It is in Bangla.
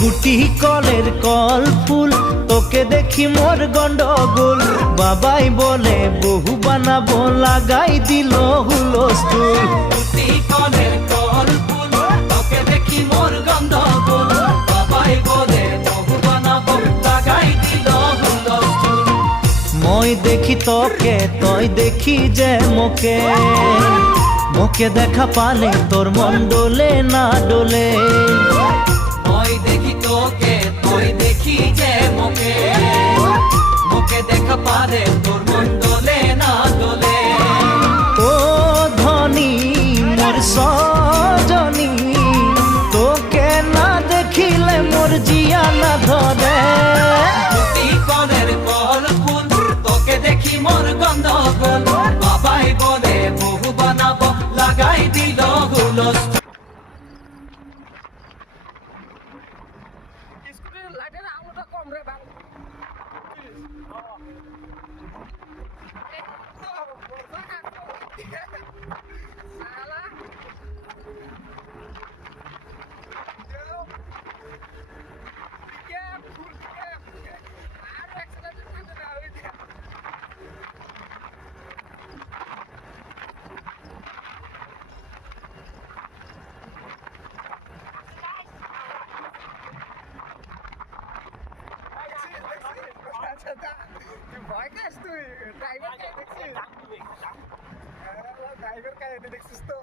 গুটি কলের কল ফুল, তোকে দেখি মোর গন্ডগোল। বাবাই বলে বহু বানাবো, লাগাই দিল হুলস্থুল। গুটি কলের কল ফুল, তোকে দেখি মোর গন্ডগোল। বাবাই বলে বহু বানাবো, লাগাই দিল হুলস্থুল। মই দেখি তোকে, তই দেখি যে মোকে, মোকে দেখা পালে তোর মন ডোলে না ডোলে। মই দেখি তোকে, তুই দেখি যে মোকে, মোকে দেখা পারে তোর মন দোলে না দোলে। ও ধনী মোর সজনী, তোকে না দেখিলে মোর জিয়া না ধরে। গুটি কলের কল ফুল, তোকে দেখি মোর গন্ডগোল। বাবাই বলে বহু বানাবো, লাগাই দিল হুলস্থুল। স্কুটির লাইটের আলোটা কম রে ভাই। ভয় খাস তুই? ড্রাইভার কাই দেখছিস? ড্রাইভার কাই দেখছিস তো?